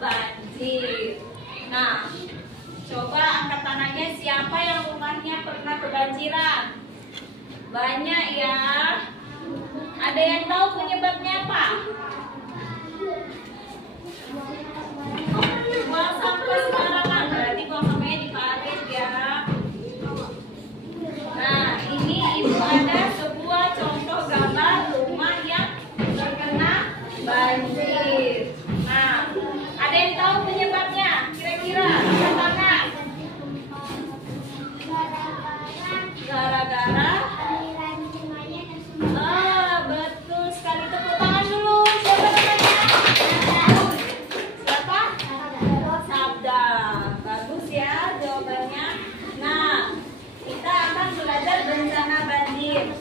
banjir. Nah, coba angkat tangannya siapa yang rumahnya pernah kebanjiran? Banyak ya. Ada yang tahu penyebabnya apa? Buang sampah sembarangan, berarti buang sampahnya di parit ya. Nah, ini ibu ada sebuah contoh gambar rumah yang terkena banjir. Nah, ada yang tahu penyebabnya? Kira-kira angkat tangan. Gara-gara betul sekali. Tepuk tangan dulu. Siapa namanya? Siapa? Sabda. Bagus ya jawabannya. Nah, kita akan belajar bencana banjir.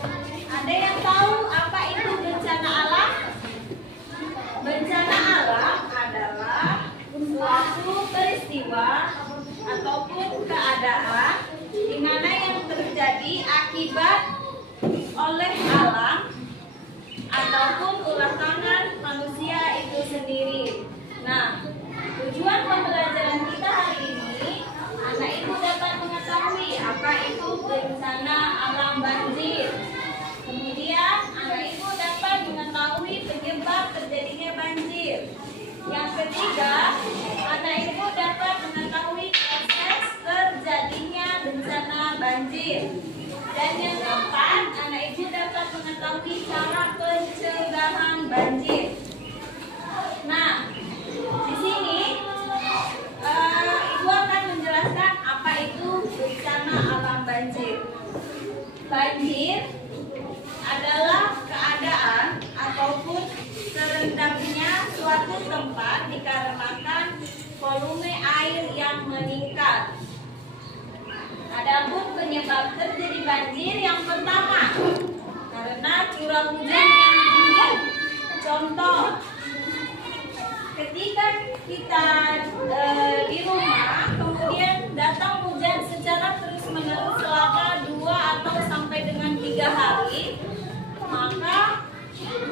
Ada yang tahu apa itu bencana alam? Bencana alam adalah suatu peristiwa ataupun keadaan di mana yang terjadi akibat oleh alam ataupun ulah tangan manusia itu sendiri. Nah, tujuan pembelajaran kita hari ini, anak ibu dapat mengetahui apa itu bencana alam banjir. Kemudian anak ibu dapat mengetahui penyebab terjadinya banjir. Yang ketiga, anak ibu dapat mengetahui proses terjadinya bencana banjir. Dan yang keempat, anak ibu dapat mengetahui cara pencegahan banjir. Nah, di sini ibu akan menjelaskan apa itu bencana alam banjir. Banjir adalah keadaan ataupun terendamnya suatu tempat dikarenakan volume air yang meningkat. Adapun penyebab terjadi banjir yang pertama karena curah hujan yang tinggi. Contoh, ketika kita di rumah kemudian datang hujan secara terus-menerus selama 2 atau sampai dengan 3 hari, maka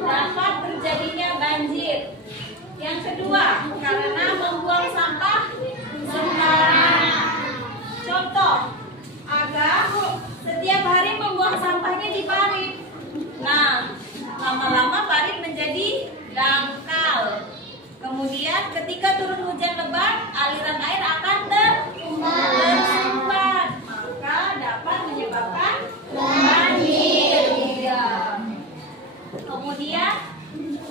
dapat terjadinya banjir. Yang kedua, karena membuang sampah sembarangan. Contoh, Aga setiap hari membuang sampahnya di parit. Nah, lama-lama parit menjadi dangkal. Kemudian ketika turun hujan lebat, aliran air akan tersumbat, maka dapat menyebabkan banjir. Kemudian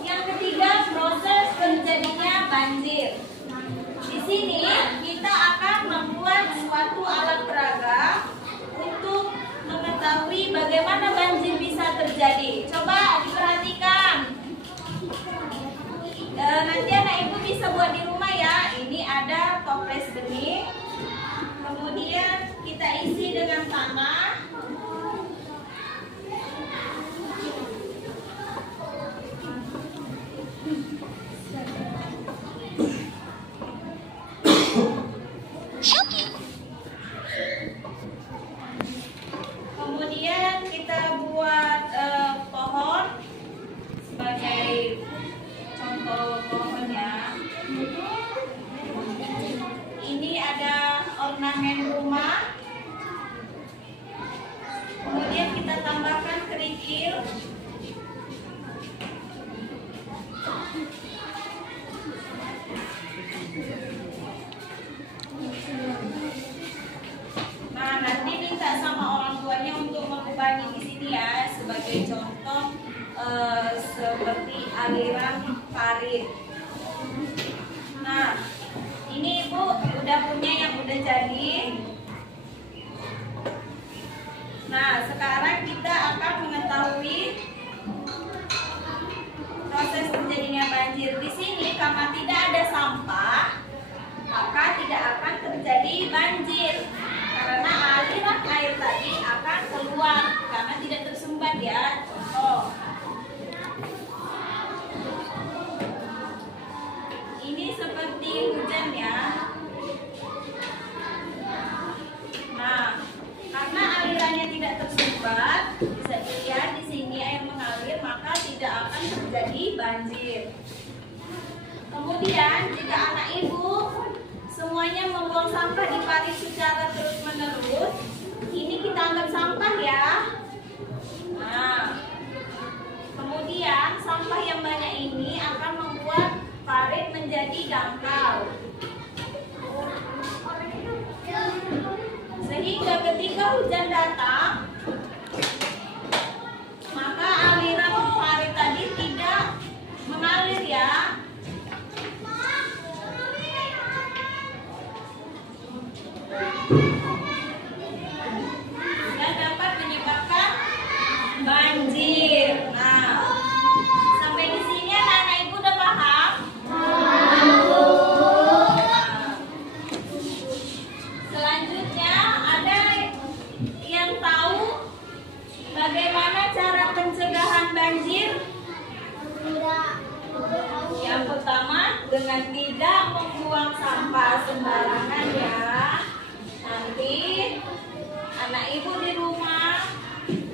yang ketiga, proses terjadinya banjir. Di sini kita akan membuat suatu alat peraga untuk mengetahui bagaimana banjir bisa terjadi. Coba diperhatikan. Nanti anak ibu bisa buat di rumah ya. Ini ada toples benih. Kemudian kita isi dengan tanah. Kemudian kita buat pohon sebagai contoh pohonnya. Ini ada ornamen rumah. Kemudian kita tambahkan kerikil. Nah, nanti minta sama orang tuanya untuk mengubangi di sini ya, sebagai contoh seperti aliran parit. Nah, ini ibu udah punya yang udah jadi. Nah, sekarang kita akan mengetahui proses terjadinya banjir. Di sini karena tidak ada sampah, maka tidak akan terjadi banjir. Karena aliran air tadi akan keluar karena tidak tersumbat ya. Contoh, ini seperti hujan ya. Nah, karena alirannya tidak tersumbat, bisa dilihat di sini air mengalir, maka tidak akan terjadi banjir. Kemudian Kemudian jika anak ibu semuanya membuang sampah di parit secara terus menerus, ini kita anggap sampah ya. Nah, kemudian sampah yang banyak ini akan membuat parit menjadi dangkal. Sehingga ketika hujan datang, maka aliran parit tadi tidak mengalir ya. Dan dapat menyebabkan banjir. Nah, sampai di sini anak-anak ibu udah paham? Selanjutnya ada yang tahu bagaimana cara pencegahan banjir? Yang pertama, dengan tidak membuang sampah sembarangan ya. Nanti anak ibu di rumah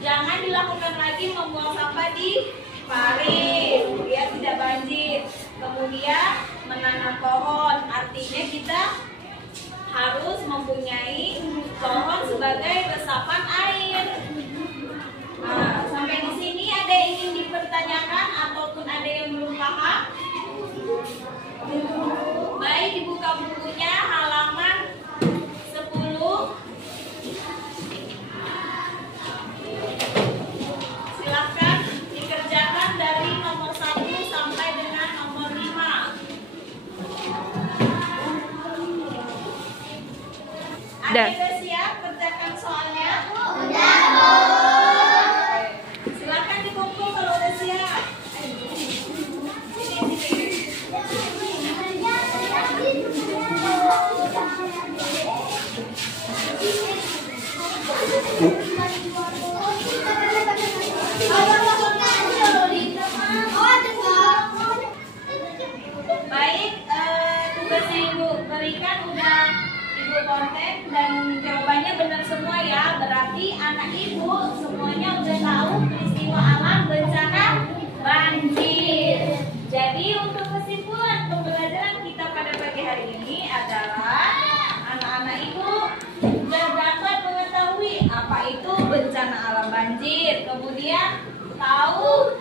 jangan dilakukan lagi membuang sampah di parit biar tidak banjir. Kemudian menanam pohon, artinya kita harus mempunyai pohon sebagai resapan air. Nah, sampai di sini ada yang ingin dipertanyakan ataupun ada yang belum paham? Baik, dibuka bukunya halaman 10. Silakan dikerjakan dari nomor 1 sampai dengan nomor 5. Ada yang siap kerjakan soalnya? Silakan dikumpul kalau udah siap. Baik, tugas yang ibu berikan udah ibu konten dan jawabannya benar semua ya. Berarti anak ibu semuanya udah tahu peristiwa alam bencana banjir. Jadi untuk kesimpulan pembelajaran kita pada pagi hari ini adalah anak-anak ibu sudah dapat mengetahui apa itu bencana alam banjir. Kemudian tahu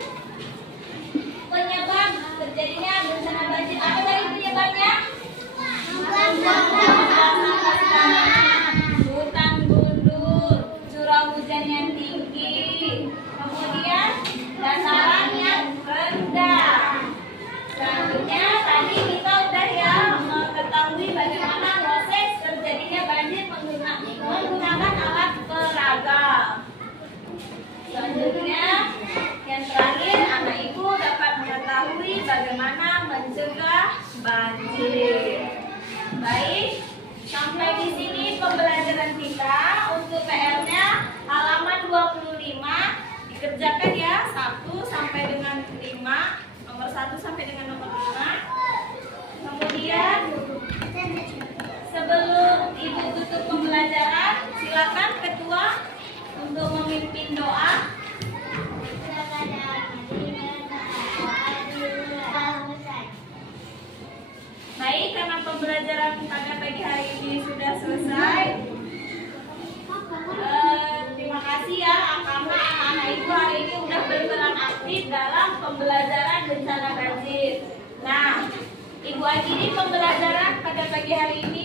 penyebab terjadinya bencana banjir. Apa tadi penyebabnya? Hutan gundul, curah hujan yang tinggi, kemudian dataran yang rendah. Selanjutnya tadi kita udah ya mengetahui bagaimana proses terjadinya banjir menggunakan alat peragam. Selanjutnya yang terakhir, anak ibu dapat mengetahui bagaimana mencegah banjir. Baik, sampai di sini pembelajaran kita. Untuk PR-nya halaman 25 dikerjakan ya 1 sampai dengan 5, nomor 1 sampai dengan nomor 5. Kemudian sebelum ibu tutup pembelajaran, silakan ketua untuk memimpin doa. Baik, karena pembelajaran pada pagi hari ini sudah selesai. Terima kasih ya karena anak-anak ibu hari ini sudah berperan aktif dalam pembelajaran bencana banjir. Nah, ibu akhiri pembelajaran pada pagi hari ini